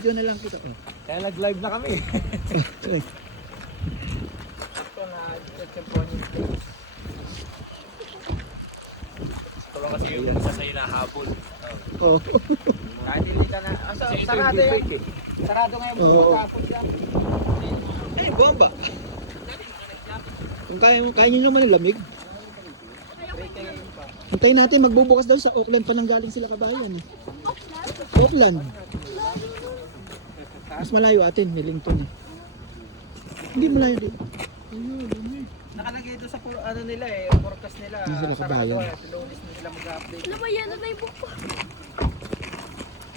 Video na lang kita. Oh. Kaya nag-live na kami. Sakto na champion yung stage. Ito lang kasi yung isa sa hinahabol. Oo. Kahit hindi ka na... sarado yan. Sarado ngayon buong hapon yan. Ay, bomba. Kung kaya nyo naman yung lamig. Hintayin natin, magbubukas daw sa Auckland pa nang galing sila kabayan. Auckland. Mas malayo atin, Wellington. Hindi malayo din. Nakalagay doon sa ano nila forecast nila. Hindi sila Sarado kabayan. Lunes na sila mag-update. Ano ba yan? Ano yung buko?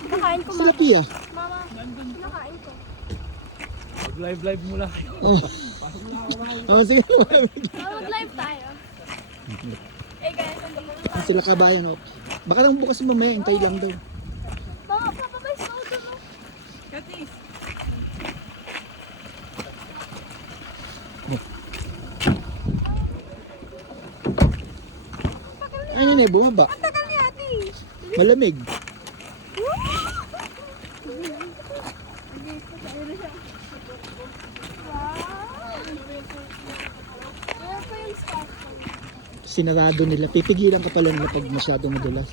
Nakain ko, Sila mama. Pia. Mama, nakain ko. Mag-live muna kayo. Oh. Oh, sige. Mag-live tayo. Eh guys, ang ganda naman. Sila kabayan. Oh. Baka nang bukas mamaya, hintay lang daw. Mga papabay sa auto mo. Katis. Ano na, bumaba. Ang tagal ni ate. Malamig. Wala pa yung start. Sinarado nila. Pipigilan ka pala nila pag masyadong madulas.